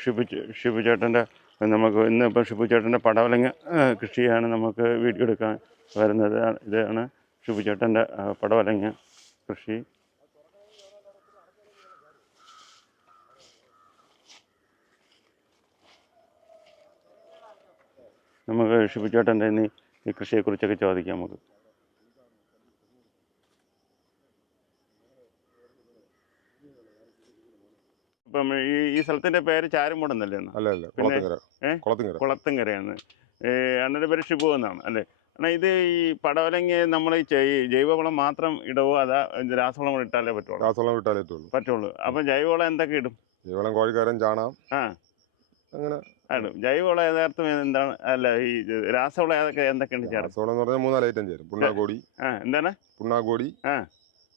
ഷിബു ഷിബു ചേട്ടന്റെ നമുക്ക് ഇന്ന് ഇപ്പം ഷിബു ചേട്ടന്റെ പടവലങ്ങ കൃഷിയാണ് നമുക്ക് വീഡിയോ എടുക്കാൻ വരുന്നത്. ഇതാണ് ഷിബു ചേട്ടന്റെ പടവലങ്ങ കൃഷി. നമുക്ക് ഷിബു ചേട്ടന്റെ ഈ കൃഷിയെക്കുറിച്ചൊക്കെ ചോദിക്കാം നമുക്ക്. ഇപ്പം ഈ ഈ സ്ഥലത്തിന്റെ പേര് ചാരുമൂടെന്നല്ലേ എന്നാ? അല്ല അല്ല? കുളത്തിങ്കര? കുളത്തിങ്കര. കുളത്തുങ്കരയാണ്. അണ്ണന്റെ പേര് ഷിബു എന്നാണ് അല്ലേ? അണ്ണാ ഇത് ഈ പടവലങ്ങ നമ്മൾ ഈ ജൈവവളം മാത്രം ഇടവോ അതാ രാസവളം കൂടെ ഇട്ടാലേ പറ്റുള്ളൂ? രാസവളം ഇട്ടാലേ എത്തുള്ളൂ പറ്റുള്ളൂ. അപ്പം ജൈവവളം എന്തൊക്കെ ഇടും? ജൈവളം കോഴിക്കാരൻ ചാണകം. ആ. അങ്ങനെ. ഇടും ജൈവവളം യഥാർത്ഥം എന്താണ്? അല്ല ഈ രാസവളം ഏതൊക്കെ എന്തൊക്കെയുണ്ട് രാസവളം എന്ന് പറഞ്ഞാൽ മൂന്നാൽ ഐറ്റം ചേരും. പുണ്ണാക്കോടി ആ എന്താണ്? പുണ്ണാക്കോടി ആ.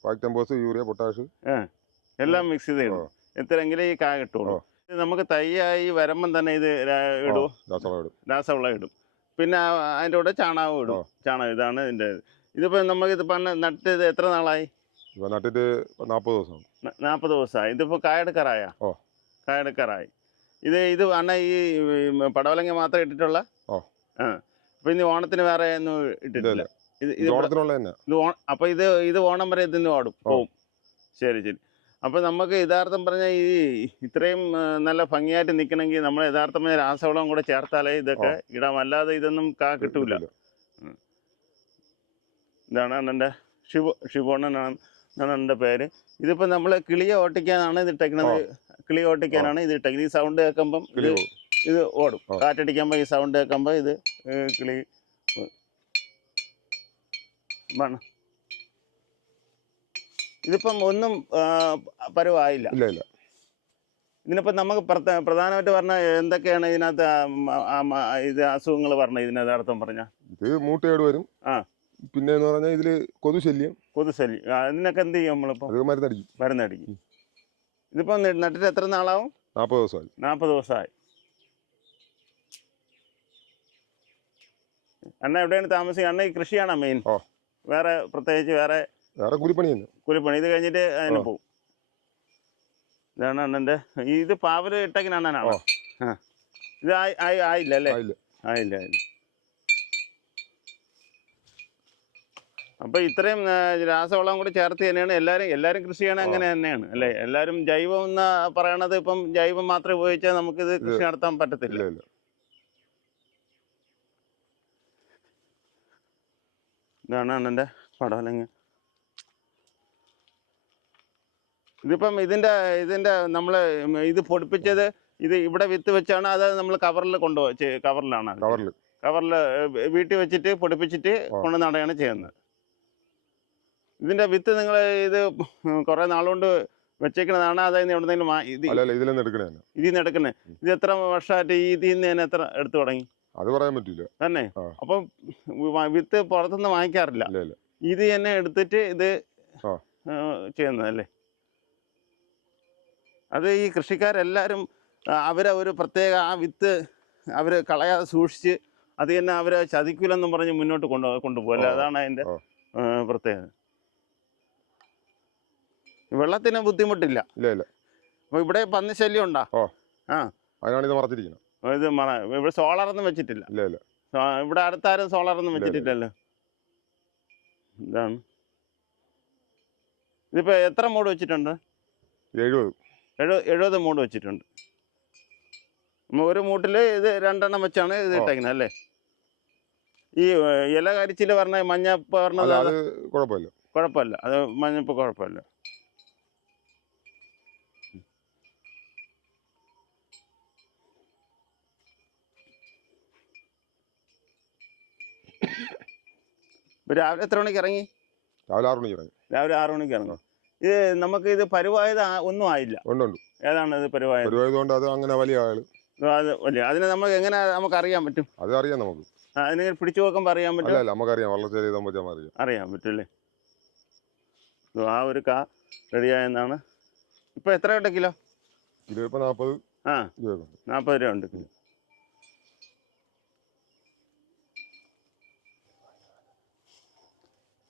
Factamfos urea potash. എല്ലാം മിക്സ് ചെയ്ത് എത്രയെങ്കിലും ഈ കാ കിട്ടുള്ളൂ. ഇത് നമുക്ക് തൈയായി വരുമ്പം തന്നെ ഇത് ഇടും. രാസവളം ഇടും. പിന്നെ അതിന്റെ കൂടെ ചാണകവും ഇടും. ചാണകം ഇതാണ് ഇതിന്റെ ഇതിപ്പോൾ നമുക്ക് ഇത് പറഞ്ഞ നട്ട് ഇത് എത്ര നാളായി? നട്ടിട്ട് നാൽപ്പത് ദിവസം. നാൽപ്പത് ദിവസമായി. ഇതിപ്പോൾ കായെടുക്കാറായ. കായെടുക്കാറായി. ഇത് ഇത് അണ്ണ ഈ പടവലങ്ങ മാത്രം ഇട്ടിട്ടുള്ള? ഓ. ആ. അപ്പം ഇനി ഓണത്തിന് വേറെ ഒന്നും ഇട്ടിട്ടില്ല. ഇത് ഇത് ഓണത്തിനുള്ള തന്നെ. ഇത് ഓ അപ്പോൾ ഇത് ഇത് ഓണം വരെ ഇതിന് ഓടും. പോവും. ശരി ശരി. അപ്പോൾ നമുക്ക് യഥാർത്ഥം പറഞ്ഞാൽ ഈ ഇത്രയും നല്ല ഭംഗിയായിട്ട് നിൽക്കണമെങ്കിൽ നമ്മൾ യഥാർത്ഥമായ രാസവളം കൂടെ ചേർത്താലേ ഇതൊക്കെ ഇടാം. അല്ലാതെ ഇതൊന്നും കാ കിട്ടൂല. ഇതാണ് അണ്ണന്റെ ഷിബു ഷിബോണ്ണനാണ് എന്റെ പേര്. ഇതിപ്പോൾ നമ്മൾ കിളിയെ ഓട്ടിക്കാനാണ് ഇത് ഇട്ടേക്കുന്നത് കിളി ഓട്ടിക്കാനാണ് ഇത് ഇട്ടേക്കുന്നത് ഈ സൗണ്ട് കേൾക്കുമ്പം ഇത് ഇത് ഓടും. കാറ്റടിക്കുമ്പോൾ ഈ സൗണ്ട് കേൾക്കുമ്പോൾ ഇത് കിളി വേണം ഇതിപ്പം ഒന്നും പരവായില്ല. ഇല്ല ഇല്ല. ഇതിനിപ്പം നമുക്ക് പ്രധാനമായിട്ട് പറഞ്ഞ എന്തൊക്കെയാണ് ഇതിനകത്ത് ഇത് അസുഖങ്ങൾ പറഞ്ഞത് ഇതിന് അർത്ഥം പറഞ്ഞ? ഇത് മൂട്ടയോട് വരും. ആ. പിന്നെ എന്ന് പറഞ്ഞാൽ ഇതിൽ കൊതുശല്യം. കൊതുശല്യം. അതിനൊക്കെ ഇതിനൊക്കെ എന്ത് ചെയ്യും നമ്മളിപ്പോ? മരുന്നടിക്കും. മരുന്നടിക്കും. ഇതിപ്പം നട്ടിട്ട് എത്ര നാളാവും? നാൽപ്പത് ദിവസമായി. നാൽപ്പത് ദിവസമായി. അണ്ണ എവിടെയാണ് താമസിക്കുക അണ്ണ ഈ കൃഷിയാണോ മെയിൻ. വേറെ പ്രത്യേകിച്ച് വേറെ വേറെ കൂലിപ്പണി തന്നെ കൂലിപ്പണി ഇത് കഴിഞ്ഞിട്ട് അതിന് പോകും. ഇതാണ് അണ്ണന്റെ ഇത് പാവൽ ഇട്ടക്കിന് അണ്ണനാണോ? ഇത് ആയി ആയി- ആയില്ല അല്ലേ? ആയില്ല. ആയില്ല അപ്പൊ ഇത്രയും രാസവളം കൂടി ചേർത്ത് തന്നെയാണ് എല്ലാരും എല്ലാരും കൃഷി ചെയ്യണ അങ്ങനെ തന്നെയാണ് അല്ലെ? എല്ലാരും ജൈവം എന്ന് പറയണത് ഇപ്പം ജൈവം മാത്രം ഉപയോഗിച്ചാൽ ഇത് കൃഷി നടത്താൻ പറ്റത്തില്ല. ഇതാണ് അണ്ണന്റെ പടവലങ്ങ. ഇതിപ്പം ഇതിന്റെ ഇതിന്റെ നമ്മൾ ഇത് പൊടിപ്പിച്ചത് ഇത് ഇവിടെ വിത്ത് വെച്ചാണ് അത് നമ്മൾ കവറിൽ കൊണ്ടുപോയി കവറിലാണ് കവറിൽ കവറിൽ വീട്ടിൽ വെച്ചിട്ട് പൊടിപ്പിച്ചിട്ട് കൊണ്ടു നടുകയാണ് ചെയ്യുന്നത്. ഇതിന്റെ വിത്ത് നിങ്ങൾ ഇത് കുറെ നാളുകൊണ്ട് വെച്ചേക്കുന്നതാണ് അതായത് എവിടെന്നെങ്കിലും എടുക്കണേ ഇതിൽ നിന്ന് എടുക്കുന്നത് ഇത് എത്ര വർഷമായിട്ട് ഈ ഇതിൽ നിന്ന് തന്നെ എത്ര എടുത്തു തുടങ്ങി? അത് പറയാൻ പറ്റില്ല. തന്നെ? അപ്പൊ വിത്ത് പുറത്തുനിന്ന് വാങ്ങിക്കാറില്ല. ഇത് തന്നെ എടുത്തിട്ട് ഇത് ചെയ്യുന്നതല്ലേ അത് ഈ കൃഷിക്കാരെല്ലാവരും അവരെ ഒരു പ്രത്യേക ആ വിത്ത് അവർ കളയാതെ സൂക്ഷിച്ച് അത് തന്നെ അവരെ ചതിക്കൂലെന്നും പറഞ്ഞ് മുന്നോട്ട് കൊണ്ടു കൊണ്ടുപോകും. അതാണ് അതിന്റെ പ്രത്യേകത. വെള്ളത്തിന് ബുദ്ധിമുട്ടില്ല. ഇല്ല ഇല്ല. അപ്പോൾ ഇവിടെ പന്നി ശല്യം ഉണ്ടോ. ആ. അതിനാണ് ഇത് മറച്ചിരിക്കുന്നത്. ഇത് മറ ഇവിടെ സോളറൊന്നും വെച്ചിട്ടില്ല. ഇല്ല ഇല്ല. ഇവിടെ അടുത്താരും സോളറൊന്നും. വെച്ചിട്ടില്ലല്ലോ. ഇതാണ്. ഇതിപ്പോ എത്ര മോഡ് വെച്ചിട്ടുണ്ട്? ഇത് എഴുപത് എഴു എഴുപത് മൂട് വെച്ചിട്ടുണ്ട്. ഒരു മൂട്ടിൽ ഇത് രണ്ടെണ്ണം വെച്ചാണ് ഇത് ഇട്ടേക്കുന്നത് അല്ലേ? ഈ ഇല കരിച്ചിൽ പറഞ്ഞ മഞ്ഞപ്പ് പറഞ്ഞത് കുഴപ്പമില്ല. കുഴപ്പമില്ല. അത് മഞ്ഞപ്പ് കുഴപ്പമില്ല. രാവിലെ എത്ര മണിക്ക് ഇറങ്ങി? രാവിലെ ആറ് മണിക്ക് ഇറങ്ങി. രാവിലെ ആറ് മണിക്ക് ഇറങ്ങും ഇത് നമുക്ക് ഇത് പരുവായത് ഒന്നും ആയില്ല. ഏതാണ് ഇത് പരുവായത്? ഒരുപായതുകൊണ്ട് അത് അങ്ങനെ വലിയ ആൾ. അത് വലിയ അതിനെ നമുക്ക് എങ്ങനെ നമുക്ക് അറിയാൻ പറ്റും? അത് അറിയാം നമുക്ക്. അതിനെ പിടിച്ചു നോക്കുമ്പോൾ അറിയാൻ പറ്റും? അല്ല നമുക്കറിയാം. വളർച്ച ചെയ്താൽ പറ്റാൻ അറിയാം. അറിയാൻ പറ്റുമല്ലേ ഇത് ആ ഒരു കാ റെഡിയായെന്നാണ്. ഇപ്പൊ എത്ര ഉണ്ട് കിലോ ഇപ്പൊ നാൽപ്പത് ആ. നാൽപ്പത് രൂപ ഉണ്ട് കിലോ.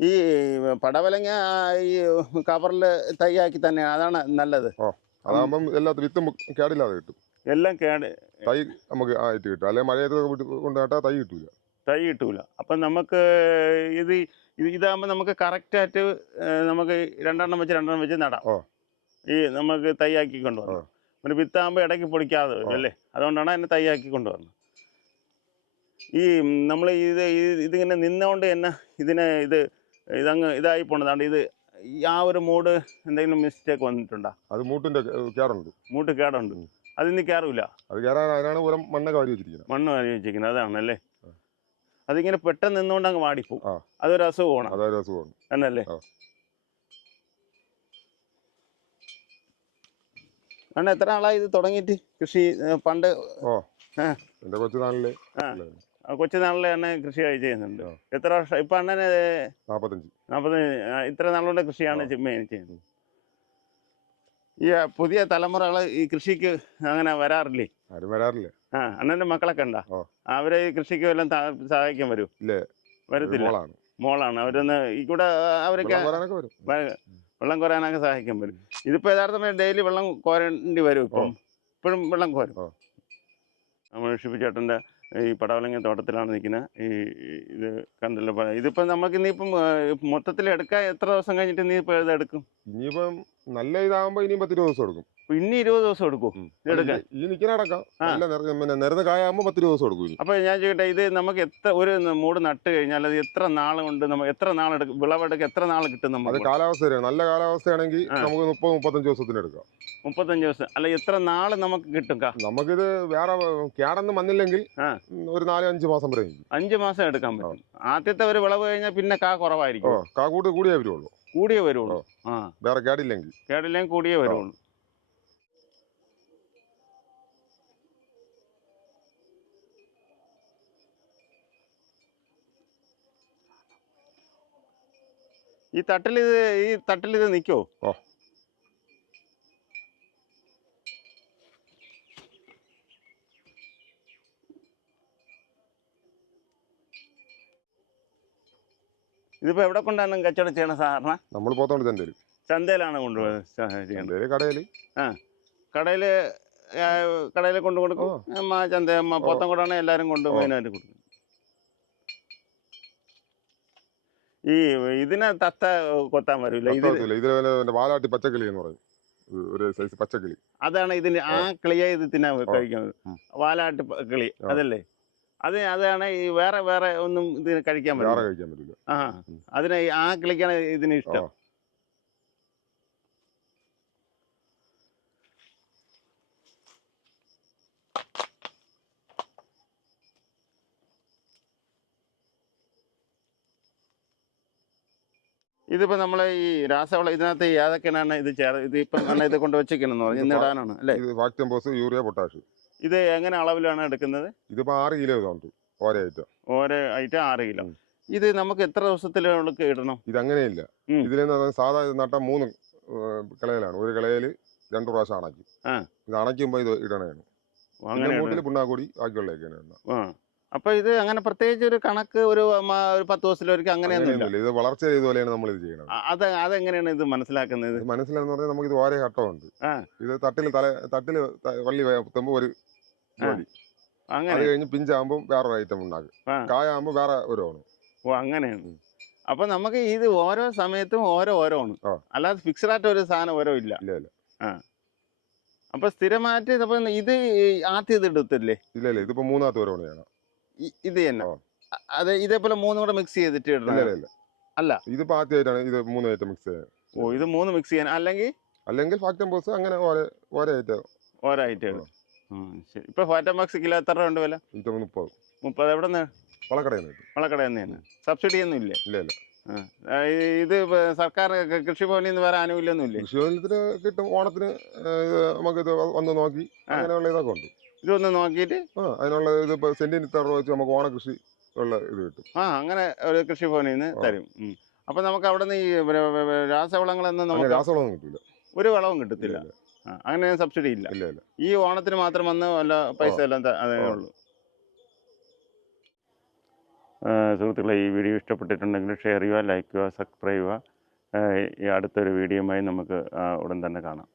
ഈ പടവലങ്ങ ഈ കവറിൽ തൈയാക്കി തന്നെയാണ് അതാണ് നല്ലത്. അതാകുമ്പം എല്ലാ വിത്തും കേടില്ലാതെ കിട്ടും. എല്ലാം കേട്. തൈ നമുക്ക് ആയിട്ട് കിട്ടും. അല്ലെങ്കിൽ മഴയത്ത് കൊണ്ട് നട്ടാൽ തൈ കിട്ടൂല. തൈ കിട്ടൂല. അപ്പം നമുക്ക് ഇത് ഇത് ഇതാകുമ്പോൾ നമുക്ക് കറക്റ്റായിട്ട് നമുക്ക് രണ്ടെണ്ണം വെച്ച് രണ്ടെണ്ണം വെച്ച് നടാം. ഓ ഈ നമുക്ക് തൈയാക്കി കൊണ്ടുവരണം. പിന്നെ വിത്താകുമ്പോൾ ഇടയ്ക്ക് പൊടിക്കാതെ വരും അല്ലേ? അതുകൊണ്ടാണ് അതിനെ തൈയാക്കി കൊണ്ടുവരുന്നത്. ഈ നമ്മൾ ഇത് ഇതിങ്ങനെ നിന്നുകൊണ്ട് തന്നെ ഇതിനെ ഇത് ഇതങ്ങ് ഇതായി പോണതാണ് ഇത് ആ ഒരു മൂഡ് എന്തെങ്കിലും മിസ്റ്റേക്ക് വന്നിട്ടുണ്ടോ? അത് മൂട്ടിന്റെ കയറുണ്ട് മൂട്ട് കേടുണ്ട്. അതിന് കേറൂല? കയറില്ല അത് കയറാൻ അതിനാണ് ഉരം മണ്ണൊക്കെ വാരി വെച്ചിരിക്കുന്നത്. മണ്ണ് വാരി വെച്ചിരിക്കുന്നത്. അതാണല്ലേ. അതിങ്ങനെ പെട്ടെന്ന് നിന്നുകൊണ്ട് അങ്ങ് വാടിപ്പോവും. ആ. അതൊരു അസുഖമാണ്. അതൊരു അസുഖമാണ്. എന്നല്ലേ. അണ്ണ എത്ര ആളായി ഇത് തുടങ്ങിയിട്ട് കൃഷി പണ്ട്? ഓ. എന്റെ കൊച്ചു നാളിൽ ആ. കൊച്ചു നാളിലെ അണ്ണ കൃഷി ആയി ചെയ്യുന്നുണ്ട്. എത്ര വർഷം? ഇപ്പൊ അണ്ണന് നാപ്പത്തഞ്ച്. ഇത്ര നാളുകൊണ്ട് കൃഷിയാണ് മെയിൻ ചെയ്യുന്നത്. ഈ പുതിയ തലമുറകൾ ഈ കൃഷിക്ക് അങ്ങനെ വരാറില്ലേ? ആരും വരാറില്ല. ആ അണ്ണന്റെ മക്കളൊക്കെ ഉണ്ടാ. അവരെ ഈ കൃഷിക്ക് വല്ലതും സഹായിക്കാൻ വരൂ? വരത്തില്ല. മോളാണ്. അവരൊന്ന് ഈ കൂടെ അവരൊക്കെ വെള്ളം കോരാനൊക്കെ സഹായിക്കാൻ വരും. ഇതിപ്പോ യഥാർത്ഥമായി ഡെയിലി വെള്ളം കോരേണ്ടി വരും ഇപ്പം. ഇപ്പോഴും വെള്ളം കോരും. നമ്മൾ ഷിബു ചേട്ടന്റെ ഈ പടവലങ്ങ തോട്ടത്തിലാണ് നിൽക്കുന്നത് ഈ ഇത് കണ്ടല്ലോ. ഇതിപ്പോ നമുക്ക് ഇനിയിപ്പം മൊത്തത്തിൽ എടുക്കാൻ എത്ര ദിവസം കഴിഞ്ഞിട്ട് നീ ഇപ്പൊ ഇത് എടുക്കും? ഇനിയിപ്പം നല്ല ഇതാവുമ്പോ ഇനിയും പത്തിരുപത് ദിവസം എടുക്കും. ഇനി ഇരുപത് ദിവസം എടുക്കും. എടുക്കാൻ. ഈ നിറ- പിന്നെ നിരന്ന് പത്ത് ദിവസം എടുക്കും അപ്പോൾ അപ്പൊ ഞാൻ ചോദിക്കട്ടെ ഇത് നമുക്ക് എത്ര ഒരു മൂട് നട്ട് കഴിഞ്ഞാൽ അത് എത്ര നാളുകൊണ്ട് കൊണ്ട് നമുക്ക് എത്ര നാളെടുക്കും വിളവെടുക്കുക എത്ര നാൾ കിട്ടും അത് നമുക്ക് കാലാവസ്ഥ വരെയാണ് നല്ല കാലാവസ്ഥയാണെങ്കിൽ. നമുക്ക് മുപ്പത് മുപ്പത്തഞ്ച് ദിവസത്തിന് എടുക്കാം. മുപ്പത്തഞ്ച് ദിവസം. അല്ല എത്ര നാൾ നമുക്ക് കിട്ടും നമുക്കിത് വേറെ കേടൊന്നും വന്നില്ലെങ്കിൽ ഒരു നാല് അഞ്ച് മാസം വരെ. അഞ്ച് മാസം എടുക്കാൻ പറ്റും. ആദ്യത്തെ ഒരു വിളവ് കഴിഞ്ഞാൽ പിന്നെ കാ കുറവായിരിക്കും. കാ കൂട്ട് കൂടിയേ വരുള്ളൂ. കൂടിയേ വരുള്ളൂ. ആ. വേറെ കേടില്ലെങ്കിൽ. കേടില്ലെങ്കിൽ കൂടിയേ വരുള്ളൂ. ഈ തട്ടിൽ ഇത് ഈ തട്ടിൽ ഇത് നിൽക്കോ ഓ. ഇതിപ്പോ എവിടെ കൊണ്ടാണ് കച്ചവടം ചെയ്യണ സാധാരണ? നമ്മൾ പോത്തോണ്ട് ചന്തയിൽ. ചന്തയിലാണ് കൊണ്ടുപോയത്? കടയിൽ. ആ. കടയിൽ കടയിൽ കൊണ്ടു കൊടുക്കും? ചന്ത പൊത്തം കൂടാണ് എല്ലാരും കൊണ്ടുപോയി. കൊടുക്കും ഈ ഇതിനെ തത്ത കൊത്താൻ വരില്ല ഇത് ഇതിൽ വാലാട്ടി പച്ചക്കിളി എന്ന് പറയും. ഒരു- സൈസ് പച്ചക്കിളി. അതാണ് ഇതിന് ആ. കിളിയെ ഇത് തിന്നാൻ കഴിക്കുന്നത്. വാലാട്ടി കിളി. അതല്ലേ? അത് അതാണ് ഈ വേറെ വേറെ ഒന്നും ഇതിന് കഴിക്കാൻ വേറെ പറ്റില്ല ആ അതിനെ അതിന് ആ കിളിക്കാണ് ഇതിന് ഇഷ്ടം. ഇതിപ്പോ നമ്മളെ ഈ രാസവള ഇതിനകത്ത് ഏതൊക്കെയാണ് ഇത് ചേർ ഇത് ഇപ്പം ഇത് കൊണ്ട് വെച്ചിരിക്കണെന്ന് പറഞ്ഞു ഇന്ന് ഇടാനാണ് അല്ലേ? ഇത് ഫാക്ടം ബോസ് യൂറിയ പൊട്ടാഷ്. ഇത് എങ്ങനെ അളവിലാണ് എടുക്കുന്നത്? ഇതിപ്പോ ആറ് കിലോ ഇതുണ്ട് ഓരോ ഐറ്റം. ഓരോ ഐറ്റം ആറ് കിലോ. ഇത് നമുക്ക് എത്ര ദിവസത്തിലേക്ക് ഇടണം? ഇത് അങ്ങനെയില്ല. ഇതിലെന്ന് പറഞ്ഞാൽ സാധാ നട്ട മൂന്ന് കിളയിലാണ്. ഒരു കിളയിൽ രണ്ടു പ്രാവശ്യം അണക്കി. ഇത് അണയ്ക്കുമ്പോൾ ഇത് ഇടണേണ്. അങ്ങനെ കൂടുതൽ പുണ്ണാക്കൂടി ബാക്കിയുള്ളതൊക്കെയാണ് അപ്പൊ ഇത് അങ്ങനെ പ്രത്യേകിച്ച് ഒരു കണക്ക് ഒരു ഒരു പത്ത് ദിവസത്തിലൊരിക്കൽ അങ്ങനെയൊന്നുമില്ല. ഇത് വളർച്ച നമ്മൾ ഇത് ചെയ്യുന്നത് അത് അതെങ്ങനെയാണ് ഇത് മനസ്സിലാക്കുന്നത്? ഇത് മനസ്സിലാന്ന് പറഞ്ഞാൽ നമുക്ക് ഇത് ഓരോ ഘട്ടമുണ്ട്. ഇത് തട്ടിൽ തല തട്ടിൽ വള്ളി തുമ്പ് ഒരു ജോലി അത് അങ്ങനെ. കഴിഞ്ഞ് പിഞ്ചാകുമ്പോൾ വേറൊരു ഐറ്റം ഉണ്ടാക്കും. കായാകുമ്പോൾ വേറെ ഒരു ഓ അങ്ങനെയാണ്. അപ്പൊ നമുക്ക് ഇത് ഓരോ സമയത്തും ഓരോ ഓരോ ആണ് അല്ലാതെ ഫിക്സഡ് ആയിട്ട് ഒരു സാധനം ഓരോ ഇല്ല. ആ. അപ്പൊ സ്ഥിരമായിട്ട് അപ്പൊ ഇത് ആദ്യം ഇത് എടുത്തില്ലേ? ഇല്ല ഇല്ല. ഇതിപ്പോ മൂന്നാമത്തെ ഓരോ ആണ് ഇത് തന്നെ. അത് ഇതേപോലെ മൂന്നും കൂടെ മിക്സ് ചെയ്തിട്ട് ഇടണം അല്ല. ഇത് ആദ്യമായിട്ടാണ് ഇത് മൂന്നായിട്ട് മിക്സ് ചെയ്യാൻ. ഓ ഇത് മൂന്ന് മിക്സ് ചെയ്യാൻ. അല്ലെങ്കിൽ അല്ലെങ്കിൽ ഫാക്ടം ബോസ് അങ്ങനെ ഓരോ ഓരോ ഐറ്റം ഓരോ ഐറ്റം ശരി. ഇപ്പൊ ബോക്സ് കിലോ എത്ര രൂപ ഉണ്ട് വില? മുപ്പത്. മുപ്പത് എവിടെ നിന്ന് വളക്കടയിൽ നിന്ന് വളക്കടയിൽ നിന്ന് സബ്സിഡി ഒന്നും ഇല്ലേ? ഇല്ല ഇല്ല. ഇത് സർക്കാർ കൃഷി കൃഷിഭവനിൽ നിന്ന് വേറെ ആനുകൂല്യമൊന്നും ഇല്ലേ? കൃഷിഭവനത്തിന് കിട്ടും ഓണത്തിന് നമുക്ക് ഇത് വന്ന് നോക്കി. അങ്ങനെയുള്ള ഇതൊക്കെ ഉണ്ട്. ഇതൊന്ന് നോക്കിയിട്ട് ആ അതിനുള്ള ഇത് ഇപ്പൊ സെന്റിന് ഇത്ര രൂപ വെച്ച് നമുക്ക് ഓണകൃഷി ഉള്ള ഇത് കിട്ടും. ആ അങ്ങനെ ഒരു കൃഷി കൃഷിഭവനിൽ നിന്ന് തരും. ഉം. അപ്പൊ നമുക്ക് അവിടെ നിന്ന് ഈ രാസവളങ്ങളൊന്നും അങ്ങനെ നമുക്ക് രാസവളമൊന്നും കിട്ടില്ല ഒരു വളവും കിട്ടത്തില്ല. ആ, അങ്ങനെ സബ്സിഡി ഇല്ല. ഇല്ല ഇല്ല. ഈ ഓണത്തിന് മാത്രം വന്ന് വല്ല പൈസ എല്ലാം ത- അതേ ആ. ഉള്ളൂ. ആ, സുഹൃത്തുക്കളെ ഈ വീഡിയോ ഇഷ്ടപ്പെട്ടിട്ടുണ്ടെങ്കിൽ ഷെയർ ചെയ്യുക ലൈക്ക് ചെയ്യുക സബ്സ്ക്രൈബ് ചെയ്യുക. ആ, ഈ അടുത്തൊരു വീഡിയോയുമായി നമുക്ക് ആ, ഉടൻ തന്നെ കാണാം.